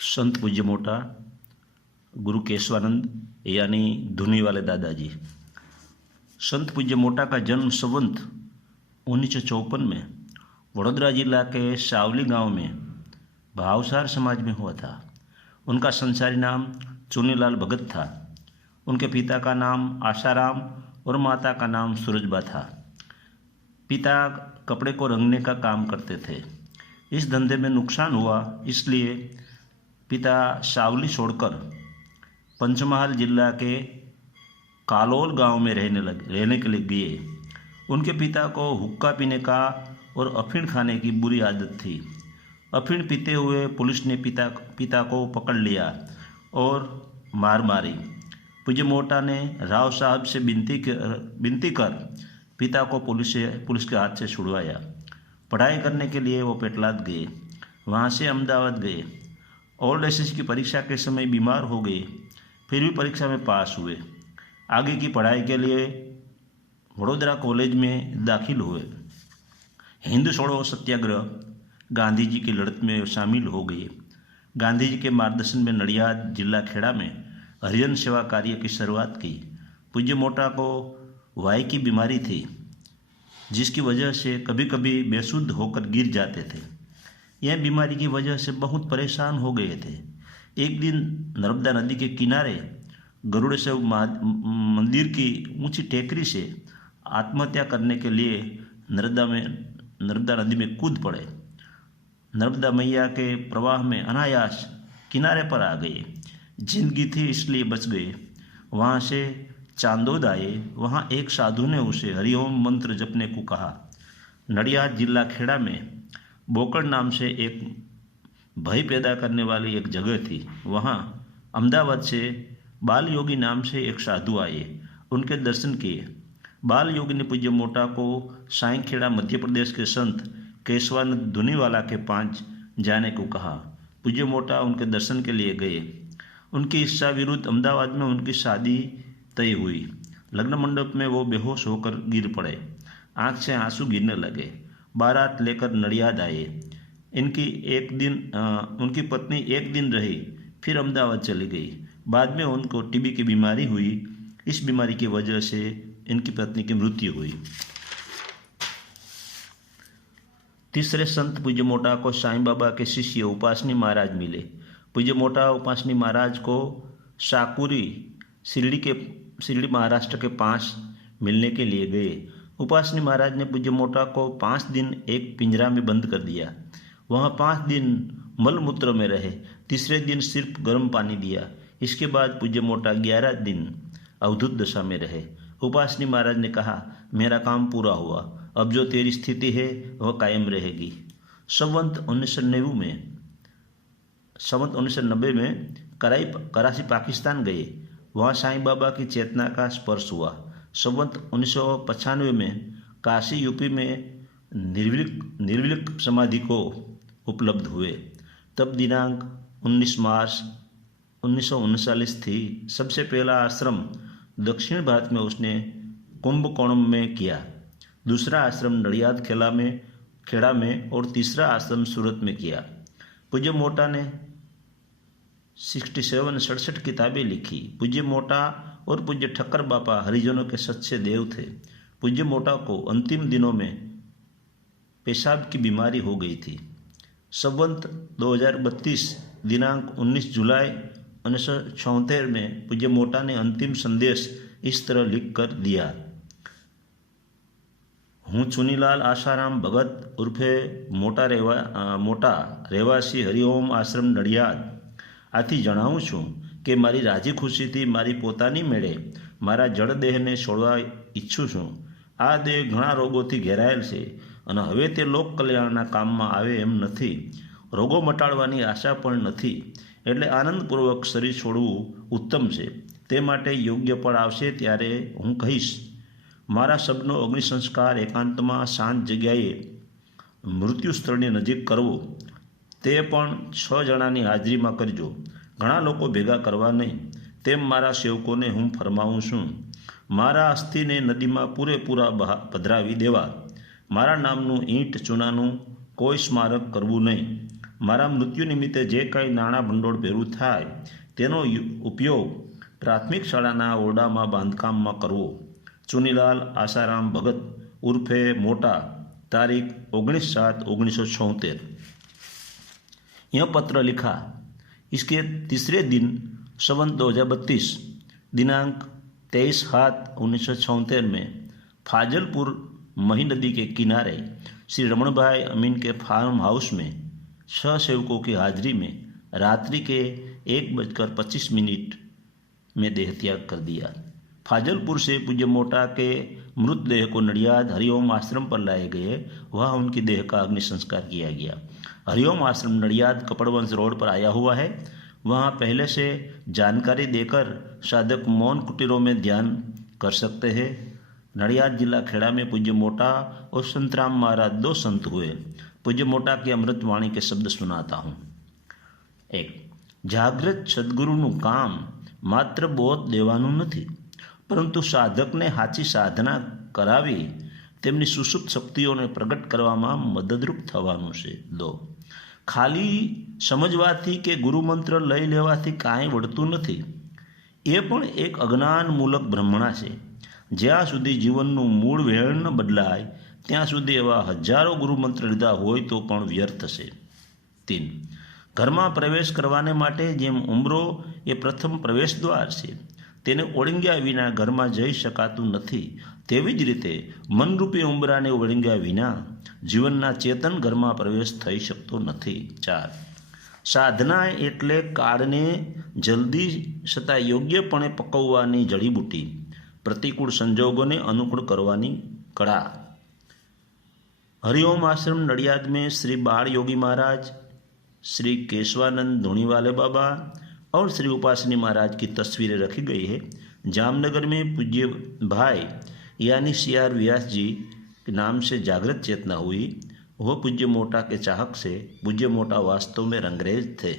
संत पूज्य मोटा गुरु केशवानंद यानी धुनी वाले दादाजी। संत पूज्य मोटा का जन्म संवत 1954 में वडोदरा जिला के सावली गांव में भावसार समाज में हुआ था। उनका संसारी नाम चुनीलाल भगत था। उनके पिता का नाम आशाराम और माता का नाम सूरजबा था। पिता कपड़े को रंगने का काम करते थे। इस धंधे में नुकसान हुआ, इसलिए पिता सावली छोड़कर पंचमहाल जिला के कालोल गांव में रहने के लिए गए। उनके पिता को हुक्का पीने का और अफीण खाने की बुरी आदत थी। अफीण पीते हुए पुलिस ने पिता को पकड़ लिया और मार मारी। पूज्य मोटा ने राव साहब से विनती कर पिता को पुलिस के हाथ से छुड़वाया। पढ़ाई करने के लिए वो पेटलाद गए। वहाँ से अहमदाबाद गए। ओल्ड एसएस की परीक्षा के समय बीमार हो गए, फिर भी परीक्षा में पास हुए। आगे की पढ़ाई के लिए वडोदरा कॉलेज में दाखिल हुए। हिंद छोड़ो सत्याग्रह, गांधी जी की लड़त में शामिल हो गए। गांधी जी के मार्गदर्शन में नडियाद जिला खेड़ा में हरिजन सेवा कार्य की शुरुआत की। पूज्य मोटा को वाई की बीमारी थी, जिसकी वजह से कभी कभी बेसुध होकर गिर जाते थे। यह बीमारी की वजह से बहुत परेशान हो गए थे। एक दिन नर्मदा नदी के किनारे गरुड़ेश्वर मंदिर की ऊंची टेकरी से आत्महत्या करने के लिए नर्मदा नदी में कूद पड़े। नर्मदा मैया के प्रवाह में अनायास किनारे पर आ गए। जिंदगी थी इसलिए बच गए। वहाँ से चांदोद आए। वहाँ एक साधु ने उसे हरिओम मंत्र जपने को कहा। नडियाद जिला खेड़ा में बोकड़ नाम से एक भय पैदा करने वाली एक जगह थी। वहाँ अहमदाबाद से बाल योगी नाम से एक साधु आए। उनके दर्शन किए। बाल योगी ने पूज्य मोटा को साईंखेड़ा मध्य प्रदेश के संत केशवानंद धुनीवाला के पास जाने को कहा। पूज्य मोटा उनके दर्शन के लिए गए। उनकी इच्छा विरुद्ध अहमदाबाद में उनकी शादी तय हुई। लग्न मंडप में वो बेहोश होकर गिर पड़े। आँख से आंसू गिरने लगे। बारात लेकर नडियाद आए। उनकी पत्नी एक दिन रही, फिर अहमदाबाद चली गई। बाद में उनको टीबी की बीमारी हुई। इस बीमारी की वजह से इनकी पत्नी की मृत्यु हुई। तीसरे संत पूज्य मोटा को साईं बाबा के शिष्य उपासनी महाराज मिले। पूज्य मोटा उपासनी महाराज को साकुरी शिरडी महाराष्ट्र के पास मिलने के लिए गए। उपासनी महाराज ने पूज्य मोटा को 5 दिन एक पिंजरा में बंद कर दिया। वहाँ 5 दिन मलमूत्र में रहे। तीसरे दिन सिर्फ गर्म पानी दिया। इसके बाद पूज्य मोटा 11 दिन अवधूत दशा में रहे। उपासनी महाराज ने कहा, मेरा काम पूरा हुआ, अब जो तेरी स्थिति है वह कायम रहेगी। संवत 1990 में कराची पाकिस्तान गए। वहाँ साईं बाबा की चेतना का स्पर्श हुआ। संवत 1995 में काशी यूपी में निर्विलिक समाधि को उपलब्ध हुए। तब दिनांक 19 मार्च 1939 थी। सबसे पहला आश्रम दक्षिण भारत में उसने कुंभकोणम में किया। दूसरा आश्रम नडियाद खेड़ा में और तीसरा आश्रम सूरत में किया। पूज्य मोटा ने 67 किताबें लिखी। पूज्य मोटा और पूज्य ठक्कर बापा हरिजनों के सच्चे देव थे। पूज्य मोटा को अंतिम दिनों में पेशाब की बीमारी हो गई थी। संवत 2032 दिनांक 19 जुलाई 1976 में पूज्य मोटा ने अंतिम संदेश इस तरह लिख कर दिया। हूँ चुनीलाल आशाराम भगत उर्फे मोटा રહેવાસી હરિઓમ આશ્રમ નડિયાદ આથી જણાવું છું કે મારી રાજી ખુશીથી મારી પોતાની મેળે મારા જળ દેહને છોડવા ઈચ્છું છું। આ દેહ ઘણા રોગોથી ઘેરાયેલ છે અને હવે તે લોક કલ્યાણના કામમાં આવે એમ નથી। રોગો મટાડવાની આશા પણ નથી, એટલે આનંદપૂર્વક શરીર છોડવું ઉત્તમ છે। તે માટે યોગ્ય પળ આવશે ત્યારે હું કહીશ। મારા શબનો અગ્નિ સંસ્કાર એકાંતમાં શાંત જગ્યાએ મૃત્યુ સ્થળની નજીક કરવો, તે પણ 6 જણાની હાજરીમાં કરજો। ઘણા લોકો ભેગા કરવા નહીં, તેમ મારા સેવકોને હું ફરમાવું છું। મારા અસ્થિને નદીમાં પૂરેપૂરા પધરાવી દેવા। મારા નામનું ઈંટ ચૂનાનું કોઈ સ્મારક કરવું નહીં। મારા મૃત્યુ નિમિત્તે જે કંઈ નાણાં ભંડોળ ભેગું થાય તેનો ઉપયોગ પ્રાથમિક શાળાના ઓરડામાં બાંધકામમાં કરવો. ચુનીલાલ આસારામ ભગત ઉર્ફે મોટા, तारीख 19/7/1976. यह पत्र लिखा. इसके तीसरे दिन संवत 2032 दिनांक 23/7/1976 में फाजलपुर मही नदी के किनारे श्री रमण भाई अमीन के फार्म हाउस में 6 सेवकों की हाजिरी में रात्रि के 1:25 में देहत्याग कर दिया. फाजलपुर से पूज्य मोटा के मृतदेह को नडियाद हरिओम आश्रम पर लाए गए. वहाँ उनकी देह का अग्नि संस्कार किया गया. हरिओम आश्रम नडियाद कपड़वंश रोड पर आया हुआ है. वहाँ पहले से जानकारी देकर साधक मौन कुटीरों में ध्यान कर सकते हैं. नडियाद जिला खेड़ा में पूज्य मोटा और संतराम महाराज 2 संत हुए. पूज्य मोटा की अमृत वाणी के शब्द सुनाता हूँ. 1. जागृत सद्गुरुનું કામ માત્ર બોધ દેવાનું નથી, પરંતુ સાધકને સાચી સાધના કરાવી તેમની સુષુપ્ત શક્તિઓને પ્રગટ કરવામાં મદદરૂપ થવાનું છે. 2. ખાલી સમજવાથી કે ગુરુમંત્ર લઈ લેવાથી કાંઈ વળતું નથી. એ પણ એક અજ્ઞાનમૂલક ભ્રમણા છે. જ્યાં સુધી જીવનનું મૂળ વેણ ન બદલાય ત્યાં સુધી એવા હજારો ગુરુમંત્ર લીધા હોય તો પણ વ્યર્થ છે. 3. ઘરમાં પ્રવેશ કરવાને માટે જેમ ઉંબરો એ પ્રથમ પ્રવેશદ્વાર છે, તેને ઓળંગ્યા વિના ઘરમાં જઈ શકાતું નથી, તેવી જ રીતે મનરૂપી ઉંબરાને ઓળંગ્યા વિના જીવનના ચેતન ઘરમાં પ્રવેશ થઈ શકતો નથી. 4. સાધના એટલે કાળને જલ્દી છતાં યોગ્યપણે પકવવાની જડીબુટી, પ્રતિકૂળ સંજોગોને અનુકૂળ કરવાની કળા. हरिओम आश्रम नडियाद में श्री बाल योगी महाराज, श्री केशवानंद धूणीवाले बाबा और श्री उपासनी महाराज की तस्वीरें रखी गई है. जामनगर में पूज्य भाई यानी CR व्यास जी के नाम से जागृत चेतना हुई. वह पूज्य मोटा के चाहक से पूज्य मोटा वास्तव में रंगरेज थे.